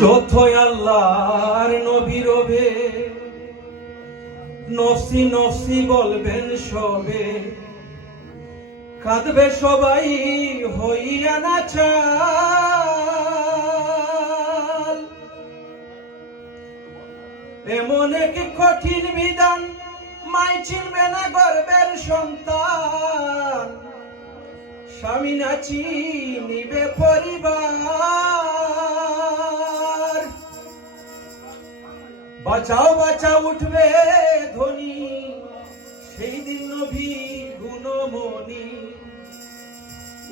যতই আল্লাহর নবী রবে, নফসি নফসি বলবেন সবে, কাঁদবে সবাই হইয়া নাচাল। এমন এক কঠিন বিধান, মাই চিনবে না গর্বের সন্তান, স্বামী না চিনিবে পরিবার। বাঁচাও বাঁচাও উঠবে ধ্বনি, সেই দিন নবীর গুণমণি,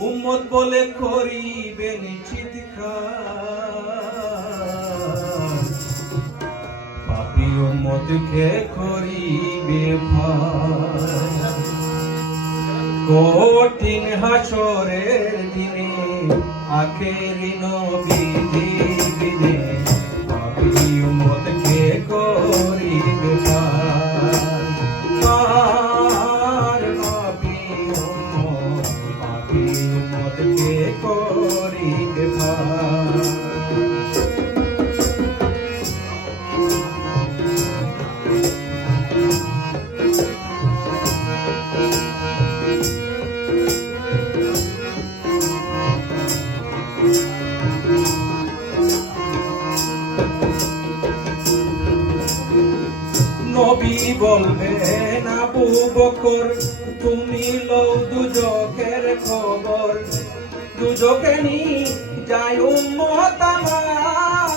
উম্মত বলে করিবেন চিৎকার, পাপী উম্মতকে করিবে ভার। কঠিন হাসরের দিনে আখেরি নবীজি বিনে, পাপী উম্মতকে করিবে ভার। পার পাপী উম্মত, পাপী উম্মতকে করিবে ভার। নবী বলবেন আবু বকর, তুমি লও দুজকের খবর, দুজকে নি যায় উম্মত আমার।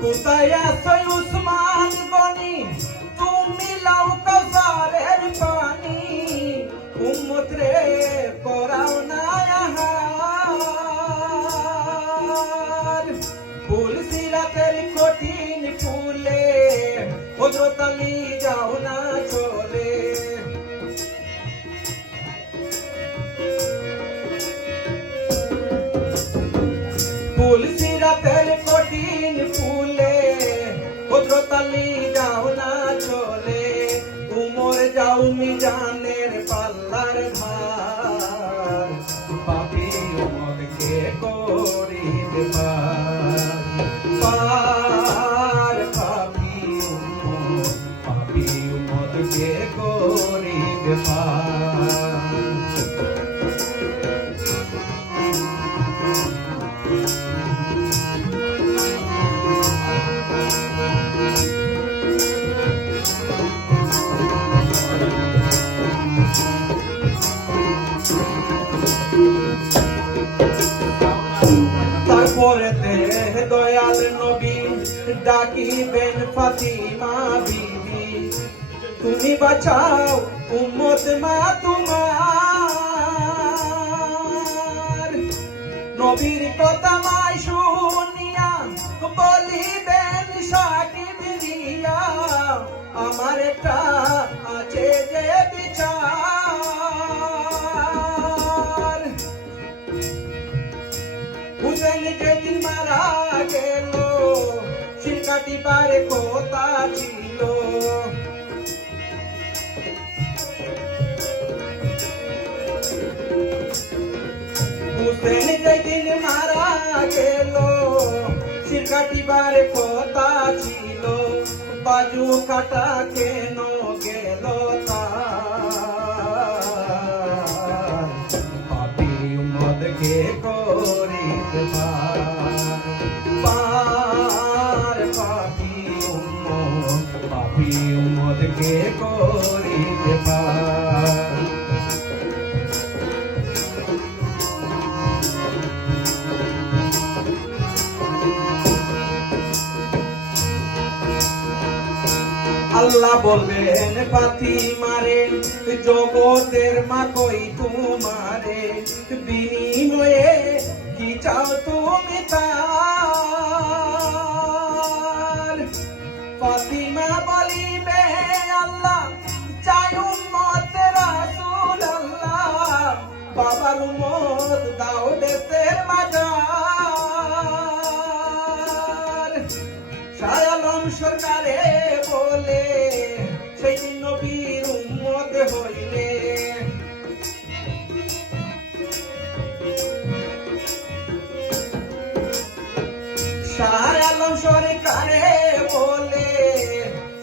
কোথায় আছো উসমান গনি, তুমি লও কাউসারের পানি, উম্মত রে করাও না আহার। ফুল সিরাতের কঠিন ফুলে, হযরত আলী যাও না চলে। ফুল সিরাতের কঠিন ফুলে, হযরত আলী যাও না চলে। উমর যাও মিজানের পাল্লার ভার, পাপী উম্মতকে করিবে ভার। পার পাপী উম্মত, পাপী উম্মতকে করিবে ভার। তারপরে দয়াল নবী ডাকিবেন ফাতিমা বিবি, তুমি বাঁচাও উম্মত মা তোমার। নবীর কথা মাই শুনিয়া বলিবেন সাকিব রিয়া, আমার একটা আছে যে বিচার। হুসেন যেদিন মারা গেল, শির কাটিবার কথা ছিল। হুসেন যেদিন মারা গেল, শির কাটিবার কথা ছিল। বাজু কাটা কেন গেল তার, পাপী উম্মতকে করিবে ভার। পার পাপী উম্মত, পাপী উম্মতকে করিবে ভার। আল্লাহ বলবেন ফাতিমারে, জগতের মা কই তোমারে, বিনিময়ে কি চাও তুমি তার। ফাতিমা বলিবে আল্লাহ চাই উম্মত রাসূলুল্লাহ, বাবার উম্মত দাও দেশের মাজার। শাহ আলম সরকারে বলে, সেই নবীর উম্মত হইলে শাহ আলম সরকারে বলে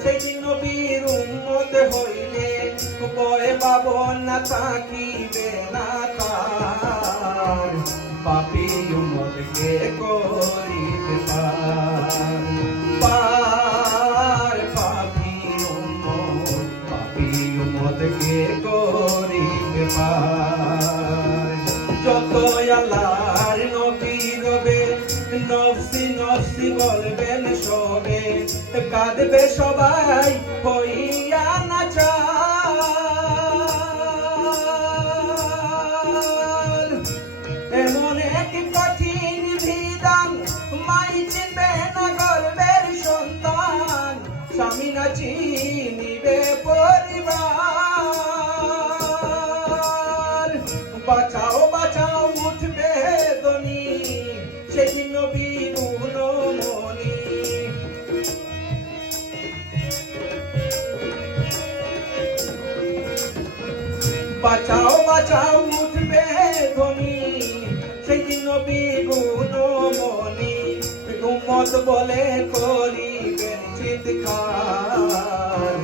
সেই দিন নবীর উম্মত হইলে বয়ে পাবন না থাকিবে না তার পাপী উম্মতকে করিবে পার পাপী উম্মতকে করিবে পার যত আল্লাহর নবী রবে নফসি নফসি বলবেন সবে কাঁদবে সবাই হইয়া নাচার এমন এক কঠিন বিধান মাই চিনবে না গর্বের সন্তান স্বামী না চিনিবে পরিবার বাঁচাও বাঁচাও উঠবে ধ্বনি সেদিন নবীর গুণমণি বাঁচাও বাঁচাও উঠবে ধ্বনি সেদিন নবীর গুণমণি উম্মত বলে করিবেন চিৎকার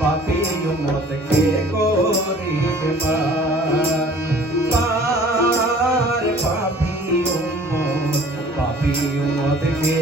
পাপী উম্মতকে করিবে পার পাপী উম্মতকে